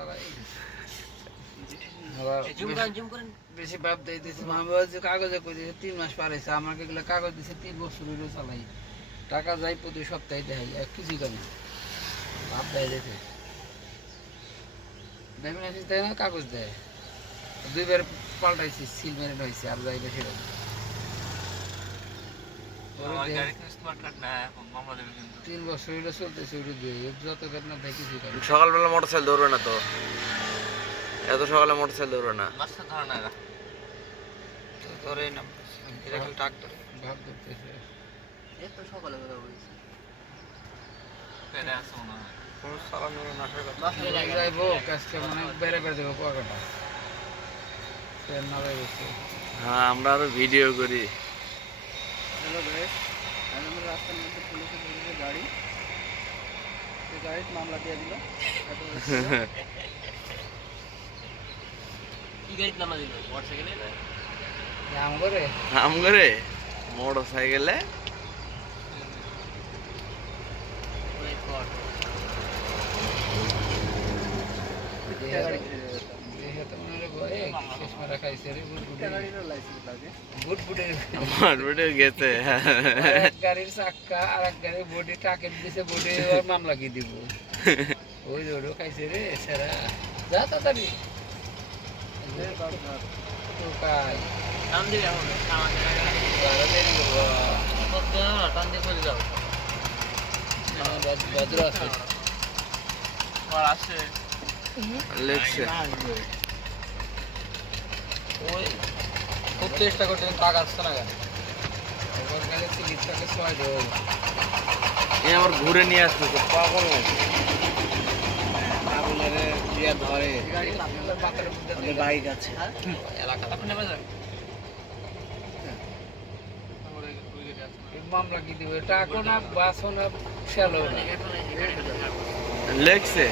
চালাই বেশি ভাব দিতেছি কাগজে করে 3 মাস পার হয়েছে আমাকে এগুলো কাগজ দিছে 3 বছর হইলো চালাই টাকা যাই প্রতি সপ্তাহে দেয় এক কিছুই করে না ভাব দেয় যেতে ড্রাইভিং লাইসেন্স দেয় না কাগজ দেয় 2বার পাল্টাইছি সিল মেরে হয়েছে আর যাই বেশি 3 বছর হইলো চলতেছে ওটা দিয়ে যত বেতন দেয় কিছুই করে না। সকালবেলা মোটরসাইকেল দৌড়বে না তো এত সকালে মোটরসাইকেল দৌড়বে না ধরেই না এটা খালি ট্রাক্টর ভাব করতেছে এত সকালে বের হইছে পেরে আসো না কোন চালানো না করে যাইবো কাজটা মানে বেড়ে বেড়ে দেবো কুয়াকাটা ট্রেন না বেরোচ্ছে হ্যাঁ আমরা আরো ভিডিও করি হ্যালো গাইস আমরা রাস্তার মধ্যে পুলিশে ধরেছে গাড়ি এই গাড়ির মামলা দিয়ে দিল কি গাড়ির নাম দিল মোটরসাইকেলে না আম করে আমগরে মোটরসাইকেলে ওই কর গেছে গাড়ির চাক্কা আর এক গাড়ির বডি টাকে দিছে বডি মামলা কি দিব ওই রোডও খাইছে রে সেরা যা তাড়াতাড়ি টোকাই নাম দিবে এখন আমাদের আরো দেরি করবো টান দিয়ে চলে যাও ভদ্র আছে আর আসে লেখছে ওই খুব চেষ্টা করছে টাকা আসছে না কেন ওর গাড়ি স্লিপ থাকে 6 রোড এই আমার ঘুরে নিয়ে আসছে তো পাগল নাকি আবুলের ইয়া ধরে মাথার মধ্যে বাইক আছে এলাকা আপনি নেমে যান মামলা কি দিবে টাকা না বাসও না শ্যালো না লেখছে